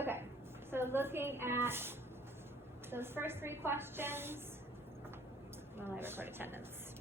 Okay, so looking at those first 3 questions while I record attendance.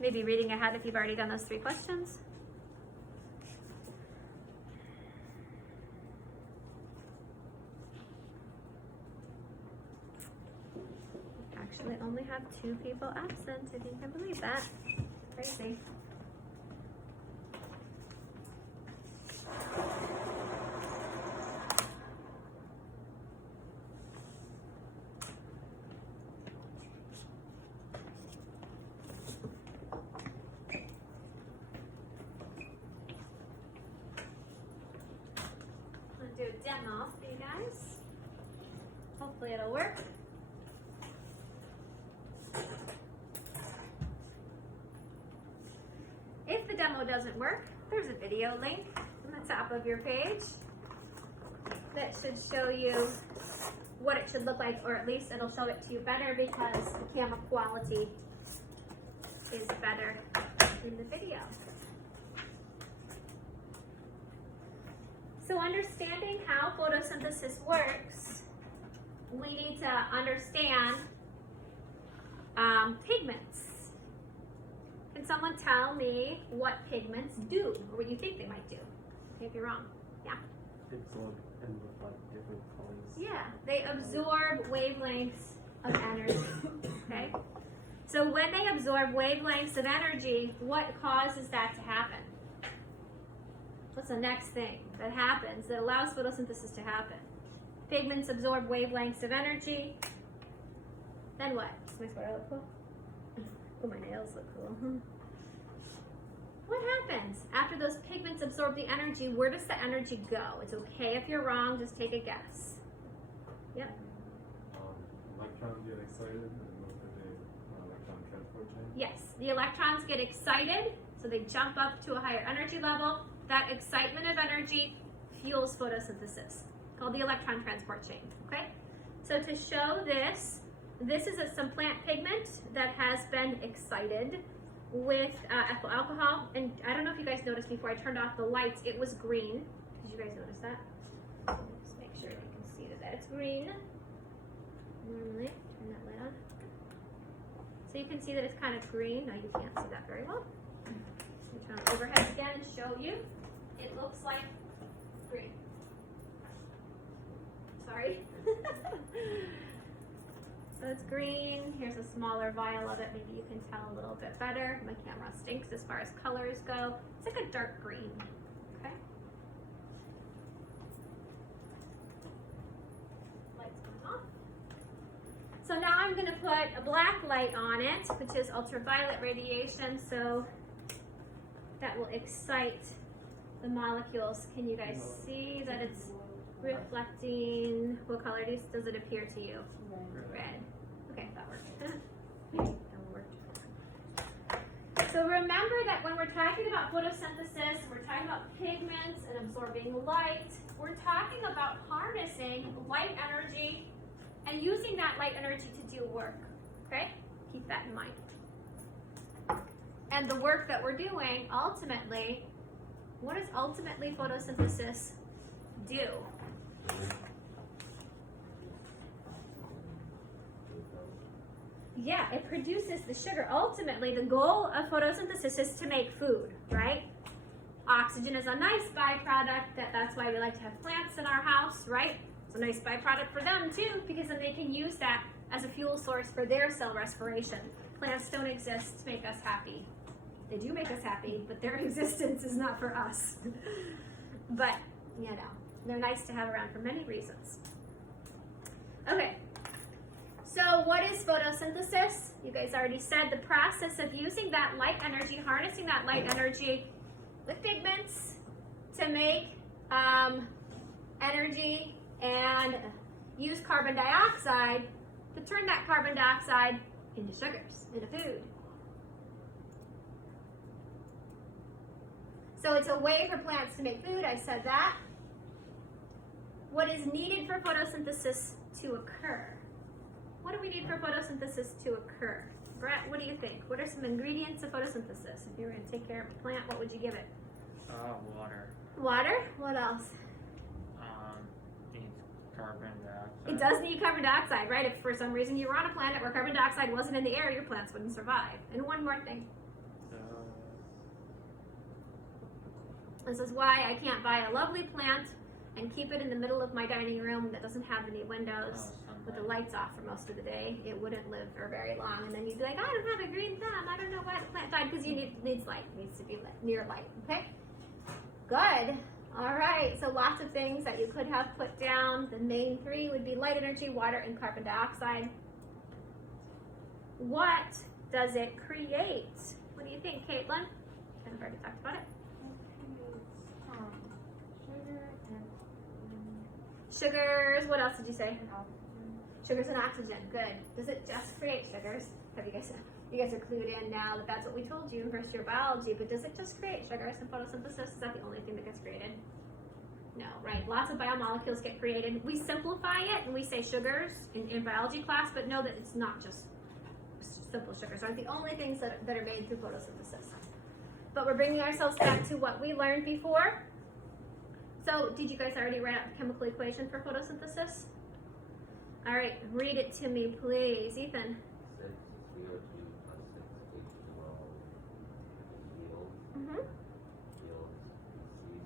Maybe reading ahead if you've already done those 3 questions. Actually, only have 2 people absent, if you can believe that. Crazy. Do a demo for you guys. Hopefully it'll work. If the demo doesn't work, there's a video link on the top of your page that should show you what it should look like, or at least it'll show it to you better because the camera quality is better in the video. So understanding how photosynthesis works, we need to understand pigments. Can someone tell me what pigments do, or what you think they might do? If you're wrong. Yeah? Absorb and reflect different colors. Yeah, they absorb wavelengths of energy, okay? So when they absorb wavelengths of energy, what causes that to happen? What's the next thing that happens that allows photosynthesis to happen? Pigments absorb wavelengths of energy. Then what? Does my sweater look cool? Oh, my nails look cool. What happens after those pigments absorb the energy? Where does the energy go? It's okay if you're wrong, just take a guess. Yep. Electrons get excited and move to the electron transport chain. Yes, the electrons get excited, so they jump up to a higher energy level. That excitement of energy fuels photosynthesis, called the electron transport chain, okay? So to show this, this is some plant pigment that has been excited with ethyl alcohol. And I don't know if you guys noticed before I turned off the lights, it was green. Did you guys notice that? Just make sure you can see that it's green. Normally, turn that light on. So you can see that it's kind of green. No, you can't see that very well. Let me turn on overhead again and show you. It looks like green. Sorry. So it's green. Here's a smaller vial of it. Maybe you can tell a little bit better. My camera stinks as far as colors go. It's like a dark green. Okay. Lights going off. So now I'm going to put a black light on it, which is ultraviolet radiation. So that will excite the molecules. Can you guys see that it's reflecting? What color does it appear to you? Red. Okay, that worked. That worked. So remember that when we're talking about photosynthesis, we're talking about pigments and absorbing light. We're talking about harnessing light energy and using that light energy to do work. Okay? Keep that in mind. And the work that we're doing, ultimately, what does ultimately photosynthesis do? Yeah, it produces the sugar. Ultimately, the goal of photosynthesis is to make food, right? Oxygen is a nice byproduct. That's why we like to have plants in our house, right? It's a nice byproduct for them too, because then they can use that as a fuel source for their cell respiration. Plants don't exist to make us happy. They do make us happy, but their existence is not for us. But, you know, they're nice to have around for many reasons. Okay, so what is photosynthesis? You guys already said the process of using that light energy, harnessing that light energy with pigments to make energy and use carbon dioxide to turn that carbon dioxide into sugars, into food. So it's a way for plants to make food, I said that. What is needed for photosynthesis to occur? What do we need for photosynthesis to occur? Brett, what do you think? What are some ingredients of photosynthesis? If you were going to take care of a plant, what would you give it? Water. Water. What else? Needs carbon dioxide. It does need carbon dioxide, right? If for some reason you were on a planet where carbon dioxide wasn't in the air, your plants wouldn't survive. And one more thing. This is why I can't buy a lovely plant and keep it in the middle of my dining room that doesn't have any windows with the lights off for most of the day. It wouldn't live for very long. And then you'd be like, I don't have a green thumb. I don't know why the plant died, because needs light. It needs to be lit, near light. Okay? Good. All right. So lots of things that you could have put down. The main three would be light energy, water, and carbon dioxide. What does it create? What do you think, Caitlin? I've already talked about it. Sugars, what else did you say? Sugars and oxygen, good. Does it just create sugars? Have you guys are clued in now that that's what we told you in first year biology, but does it just create sugars in photosynthesis? Is that the only thing that gets created? No, right? Lots of biomolecules get created. We simplify it and we say sugars in biology class, but know that it's not just simple sugars aren't the only things that are made through photosynthesis. But we're bringing ourselves back to what we learned before. So, did you guys already write out the chemical equation for photosynthesis? All right, read it to me, please. Ethan. 6 CO2 plus 6 H2O yields Mm-hmm.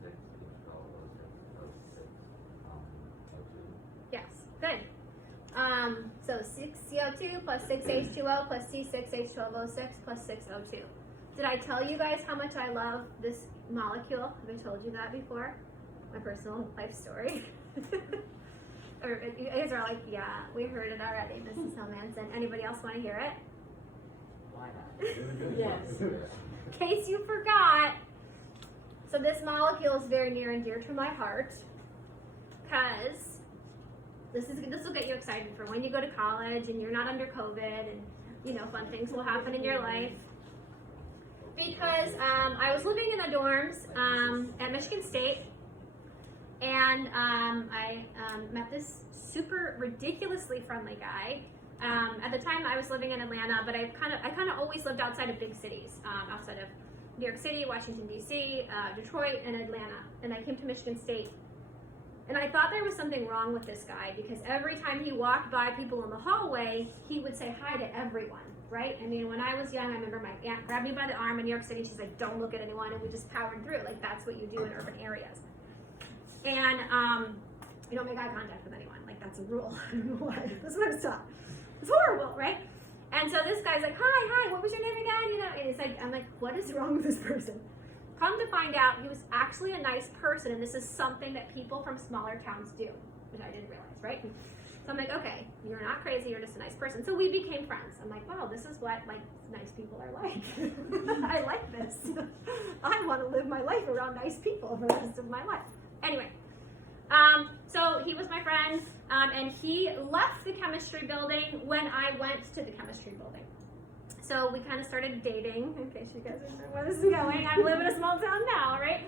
C6 H12O6 O2. Yes, good. So 6 CO2 plus 6 H2O plus C6 H12O6 plus 6 O2. Did I tell you guys how much I love this molecule? Have I told you that before? My personal life story. Or you guys are like, yeah, we heard it already. This is Manson. Anybody else want to hear it? Why not? Yes. In case you forgot. So this molecule is very near and dear to my heart because this will get you excited for when you go to college and you're not under COVID and fun things will happen in your life. Because I was living in the dorms at Michigan State, and I met this super ridiculously friendly guy. At the time, I was living in Atlanta, but I kind of always lived outside of big cities, outside of New York City, Washington D.C., Detroit, and Atlanta. And I came to Michigan State, and I thought there was something wrong with this guy because every time he walked by people in the hallway, he would say hi to everyone. Right? I mean, when I was young, I remember my aunt grabbed me by the arm in New York City. She's like, don't look at anyone. And we just powered through. Like, that's what you do in urban areas. And you don't make eye contact with anyone. Like, that's a rule. I don't know why. That's what I was taught. It's horrible, right? And so this guy's like, hi, what was your name again? And it's like, I'm like, what is wrong with this person? Come to find out, he was actually a nice person. And this is something that people from smaller towns do, which I didn't realize, right? So I'm like, okay, you're not crazy, you're just a nice person. So we became friends. I'm like, wow, this is what nice people are like. I like this. I want to live my life around nice people for the rest of my life. Anyway, so he was my friend, and he left the chemistry building when I went to the chemistry building. So we kind of started dating, in case you guys are wondering where this is going. I live in a small town now, right?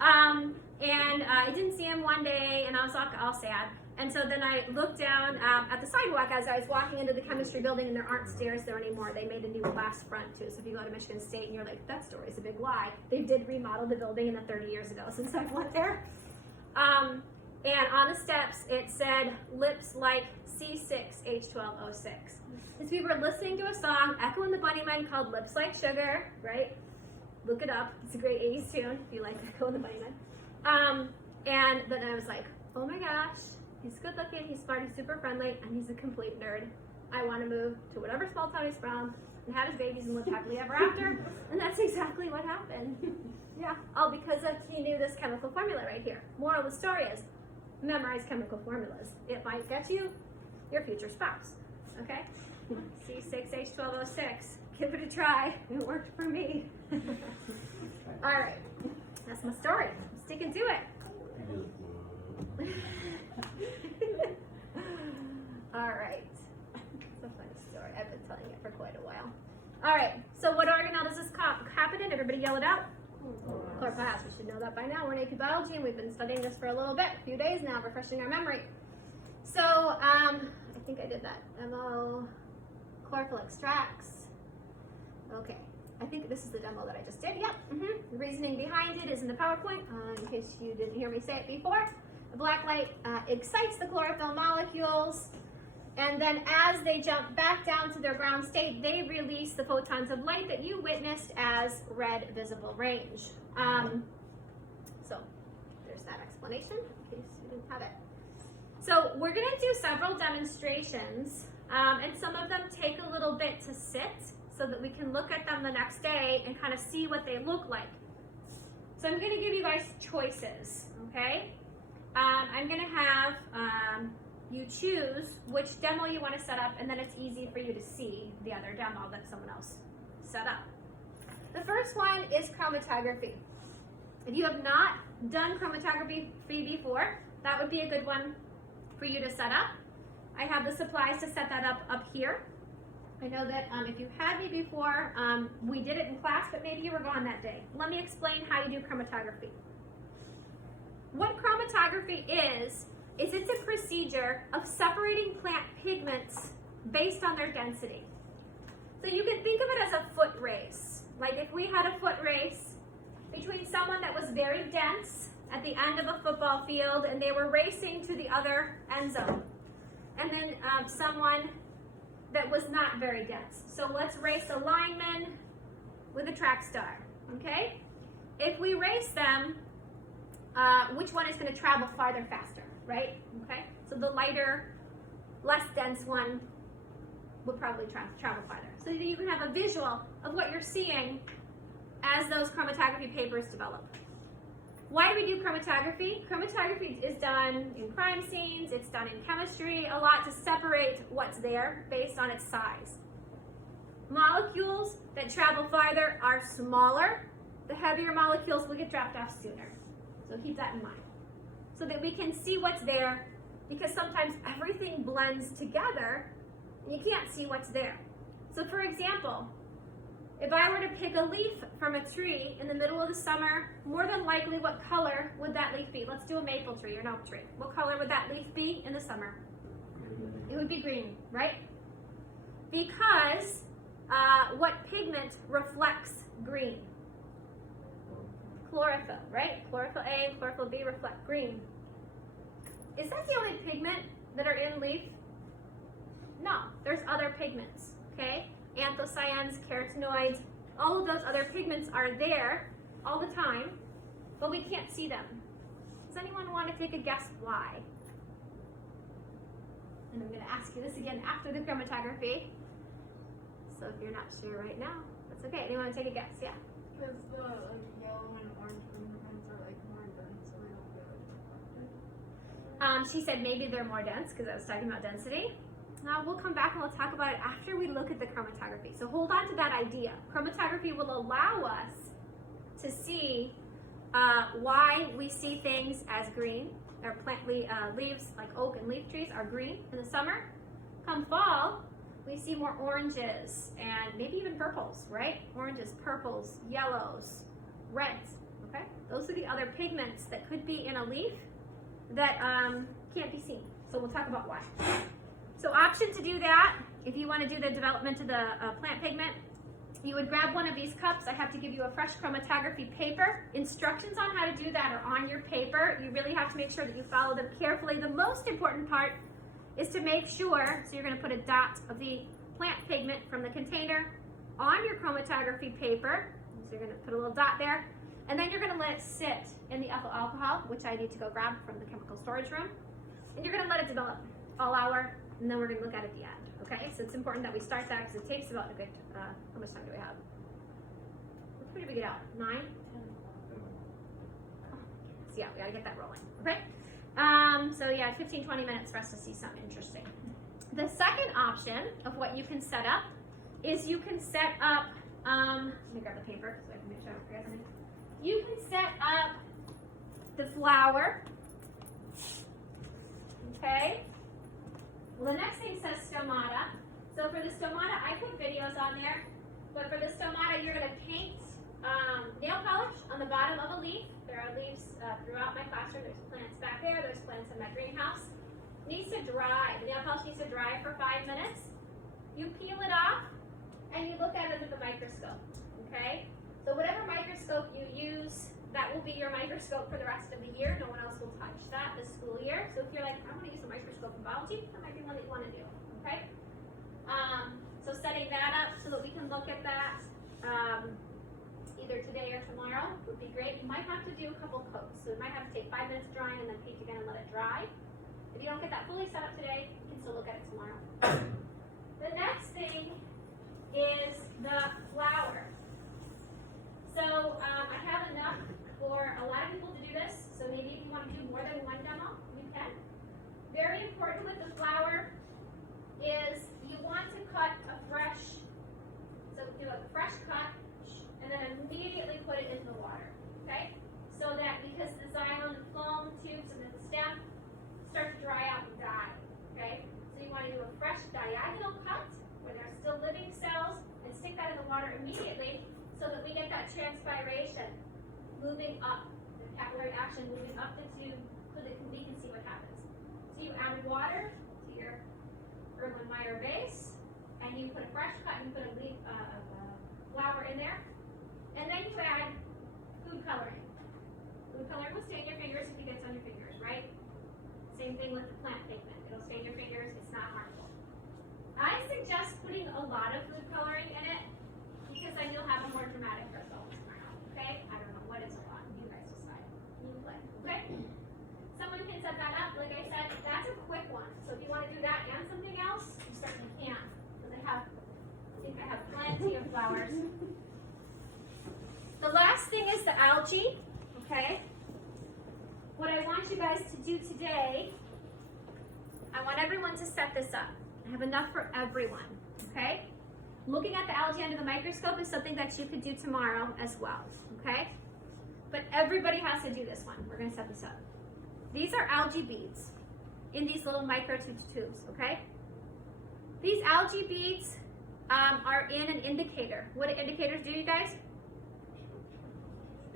And I didn't see him one day, and I was all sad. And so then I looked down at the sidewalk as I was walking into the chemistry building, and there aren't stairs there anymore. They made a new glass front too. So if you go to Michigan State and you're like, that story's a big lie, they did remodel the building in the 30 years ago since I went there. And on the steps it said, lips like C6H12O6. As we were listening to a song, Echo and the Bunnymen, called Lips Like Sugar, right? Look it up. It's a great 80s tune if you like Echo and the Bunnymen. And then I was like, oh my gosh. He's good looking, he's smart, he's super friendly, and he's a complete nerd. I want to move to whatever small town he's from and have his babies and live happily ever after. And that's exactly what happened. Yeah, all because he knew this chemical formula right here. Moral of the story is, memorize chemical formulas. It might get you your future spouse. Okay? C6H12O6. Give it a try. It worked for me. All right. That's my story. I'm sticking to it. All right. It's a funny story. I've been telling it for quite a while. All right. So what organelle does this happen in? Everybody yell it out. Chloroplast. We should know that by now. We're in AP Biology, and we've been studying this for a little bit, a few days now, refreshing our memory. So I think I did that. Chlorophyll extracts. Okay. I think this is the demo that I just did. Yep. The reasoning behind it is in the PowerPoint, in case you didn't hear me say it before. The black light excites the chlorophyll molecules, and then as they jump back down to their ground state, they release the photons of light that you witnessed as red visible range. So there's that explanation, in case you didn't have it. So we're going to do several demonstrations, and some of them take a little bit to sit so that we can look at them the next day and kind of see what they look like. So I'm going to give you guys choices, okay? I'm going to have you choose which demo you want to set up, and then it's easy for you to see the other demo that someone else set up. The first one is chromatography. If you have not done chromatography before, that would be a good one for you to set up. I have the supplies to set that up here. I know that if you had me before, we did it in class, but maybe you were gone that day. Let me explain how you do chromatography. What chromatography is it's a procedure of separating plant pigments based on their density. So you can think of it as a foot race. Like if we had a foot race between someone that was very dense at the end of a football field and they were racing to the other end zone, and then someone that was not very dense. So let's race a lineman with a track star, okay? If we race them, which one is going to travel farther faster, right? Okay, so the lighter, less dense one will probably travel farther. So you can have a visual of what you're seeing as those chromatography papers develop. Why do we do chromatography? Chromatography is done in crime scenes, it's done in chemistry a lot to separate what's there based on its size. Molecules that travel farther are smaller. The heavier molecules will get dropped off sooner. So keep that in mind. So that we can see what's there, because sometimes everything blends together and you can't see what's there. So for example, if I were to pick a leaf from a tree in the middle of the summer, more than likely what color would that leaf be? Let's do a maple tree or an oak tree. What color would that leaf be in the summer? It would be green, right? Because what pigment reflects green? Chlorophyll, right? Chlorophyll A and chlorophyll B reflect green. Is that the only pigment that are in leaf? No, there's other pigments, okay? Anthocyanins, carotenoids, all of those other pigments are there all the time, but we can't see them. Does anyone want to take a guess why? And I'm going to ask you this again after the chromatography. So if you're not sure right now, that's okay. Anyone want to take a guess? Yeah. Because the yellow and orange pigments are like more dense, so they don't get it. She said maybe they're more dense because I was talking about density. Now we'll come back and we'll talk about it after we look at the chromatography. So hold on to that idea. Chromatography will allow us to see why we see things as green. Our plant leaves, like oak and leaf trees, are green in the summer. Come fall, we see more oranges and maybe even purples, right? Oranges, purples, yellows, reds, okay? Those are the other pigments that could be in a leaf that can't be seen. So we'll talk about why. So option to do that, if you want to do the development of the plant pigment, you would grab one of these cups. I have to give you a fresh chromatography paper. Instructions on how to do that are on your paper. You really have to make sure that you follow them carefully. The most important part is to make sure, so you're going to put a dot of the plant pigment from the container on your chromatography paper. So you're going to put a little dot there. And then you're going to let it sit in the ethyl alcohol, which I need to go grab from the chemical storage room. And you're going to let it develop all hour. And then we're going to look at it at the end, okay? So it's important that we start that because it takes about a good, how much time do we have? What did we get out? 9? 10? Oh, so yeah, we got to get that rolling, okay? So yeah, 15, 20 minutes for us to see something interesting. The second option of what you can set up is you can set up, let me grab the paper so I can make sure I don't forget anything. You can set up the flower, okay? Well, the next thing says stomata. So for the stomata, I put videos on there. But for the stomata, you're going to paint nail polish on the bottom of a leaf. There are leaves throughout my classroom. There's plants back there. There's plants in my greenhouse. It needs to dry. The nail polish needs to dry for 5 minutes. You peel it off, and you look at it under the microscope. okay? So whatever microscope you use, that will be your microscope for the rest of the year. No one else will touch that this school year. So if you're like, I want to use a microscope in biology, that might be one that you want to do, okay? So setting that up so that we can look at that either today or tomorrow would be great. You might have to do a couple coats. So you might have to take 5 minutes drying and then paint again and let it dry. If you don't get that fully set up today, you can still look at it tomorrow. The next thing is the flour. So I have enough for a lot of people to do this. So maybe if you want to do more than one demo, you can. Very important with the flour is you want to cut a fresh, so do a fresh cut and then immediately put it into the water, okay? So that because the xylem, the phloem tubes, and then the stem start to dry out and die, okay? So you want to do a fresh diagonal cut where there's still living cells and stick that in the water immediately so that we get that transpiration moving up, the capillary action moving up the tube so that we can see what happens. So you add water to your Erlenmeyer base and you put a fresh cut and you put a flour in there. And then you add food coloring. Food coloring will stain your fingers if it gets on your fingers, right? Same thing with the plant pigment. It'll stain your fingers. It's not harmful. I suggest putting a lot of food coloring in it because then you'll have a more dramatic result tomorrow, okay? I don't know what is a lot. You guys decide. You play, okay? Someone can set that up. Like I said, that's a quick one. So if you want to do that and something else, you certainly can. Because I think I have plenty of flowers. The last thing is the algae, okay? What I want you guys to do today, I want everyone to set this up. I have enough for everyone, okay? Looking at the algae under the microscope is something that you could do tomorrow as well, okay? But everybody has to do this one. We're gonna set this up. These are algae beads in these little microtubes, okay? These algae beads are in an indicator. What do indicators do, you guys?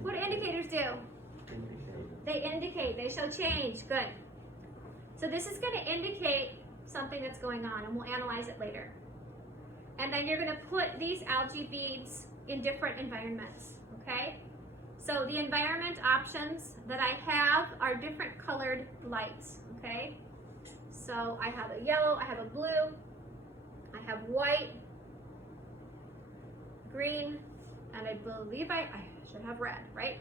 What do indicators do? They indicate, they show change, good. So this is gonna indicate something that's going on and we'll analyze it later. And then you're gonna put these algae beads in different environments, okay? So the environment options that I have are different colored lights, okay? So I have a yellow, I have a blue, I have white, green, and I believe I should have red, right?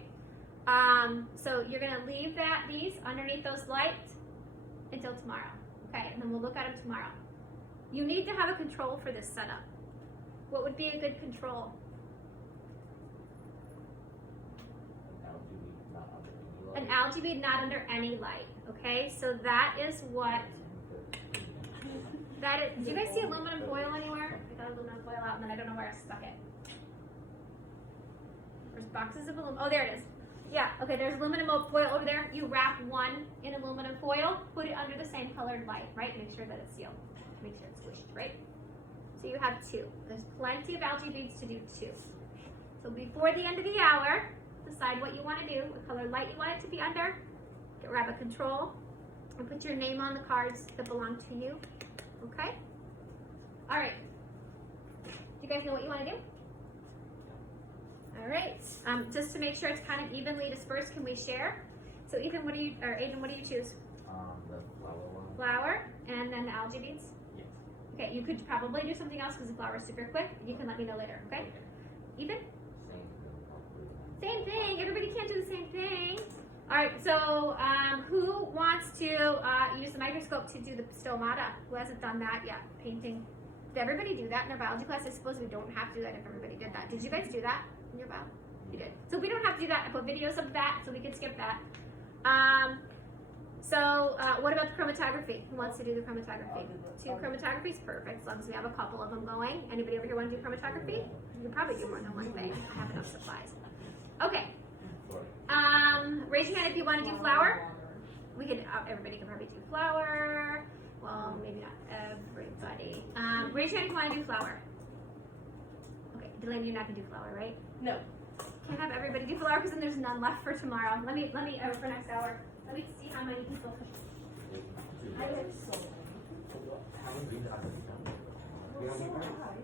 So you're gonna leave these underneath those lights until tomorrow, okay? And then we'll look at them tomorrow. You need to have a control for this setup. What would be a good control? An algae bead not under any light, okay? So that is what, do you guys see aluminum foil anywhere? I got aluminum foil out and then I don't know where I stuck it. There's boxes of aluminum, oh there it is. Yeah, okay, there's aluminum foil over there. You wrap one in aluminum foil, put it under the same colored light, right? Make sure that it's sealed, make sure it's squished, right? So you have two. There's plenty of algae beads to do two. So before the end of the hour, decide what you want to do, what color light you want it to be under, grab a control, and put your name on the cards that belong to you, okay? All right, do you guys know what you want to do? All right, just to make sure it's kind of evenly dispersed, can we share? So Ethan, what do you choose? The flower one. Flower, and then the algae beads? Yes. Okay, you could probably do something else because the flower is super quick. You can let me know later, okay? Ethan? Same thing, everybody can't do the same thing. All right, so who wants to use the microscope to do the stomata? Who hasn't done that yet? Painting. Did everybody do that in their biology class? I suppose we don't have to do that if everybody did that. Did you guys do that in your bio? You did. So we don't have to do that. I put videos of that, so we can skip that. What about the chromatography? Who wants to do the chromatography? Two chromatographies, perfect, as long as we have a couple of them going. Anybody over here want to do chromatography? You can probably do more than one thing. I have enough supplies. Okay. Raise your hand if you want to do flower. We can. Everybody can probably do flower. Well, maybe not everybody. Raise your hand if you want to do flower. Okay, Delaney, you're not gonna do flower, right? No. Can't have everybody do flower because then there's none left for tomorrow. Let me for next hour. Let me see how many people. I have so How many beads are there? many. So high.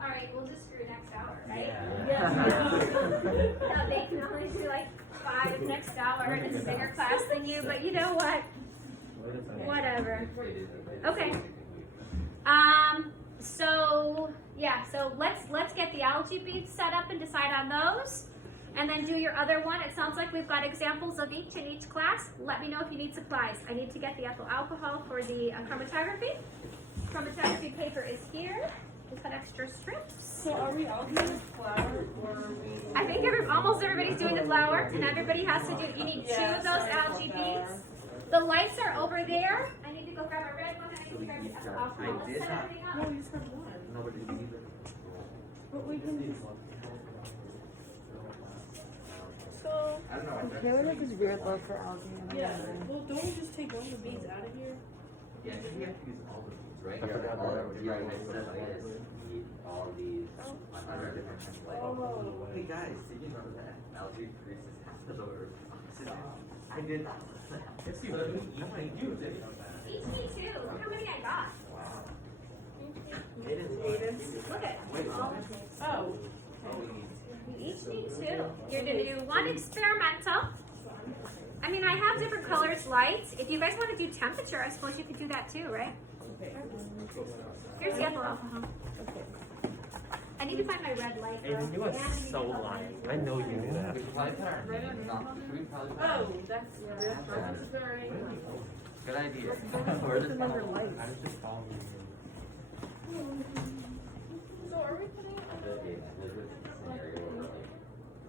All right, we'll just screw next hour, right? Yeah. No, they can only do like 5 next hour, and it's a bigger class than you. But you know what? Whatever. Okay. So yeah, so let's get the algae beads set up and decide on those, and then do your other one. It sounds like we've got examples of each in each class. Let me know if you need supplies. I need to get the ethyl alcohol for the chromatography. Chromatography paper is here. We've got extra strips. So are we all doing the flower or are we? I think almost everybody's doing the flower, and everybody has to do. You need 2 of those algae beads. The lights are over there. I need to go grab a red one. I need to grab the ethyl alcohol. Let's set everything up. No, we just have one. Nobody either. But we can just. So, I don't know. Taylor has this weird love for algae. Yeah. Well, don't we just take all the beads out of here? Yeah, we have to use all the beads, right? I forgot all that. instead of this, we need all these under different templates. Oh. Hey guys, did you know that algae produces half of the word oxygen? I did not. Yes, you did. You did know that. Each need 2. Look how many I got. Wow. Look at. Oh. You each need 2. You're gonna do 1 experimental. I mean, I have different colors lights. If you guys want to do temperature, I suppose you could do that too, right? Here's the ethyl alcohol. I need to find my red light. Hey, girl. you are And I need to so go- lying. I know you knew that. We probably put our names on. We probably put our Oh, names. that's very. Good idea. Where did I was just following you. So are we putting? Scenario where like,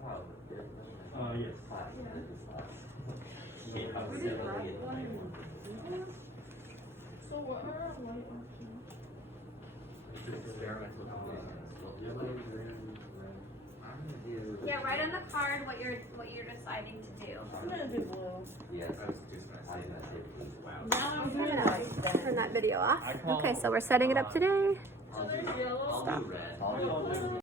wow, Yes. class, this is class. Yeah. So what are our light options? Yeah, write on the card what you're deciding to do. I'm gonna do blue. Yes, I was just gonna say that. Now I'm doing Turn that video off. I call- Okay, so we're setting it up today. So there's yellow. I'll do red. I'll do blue.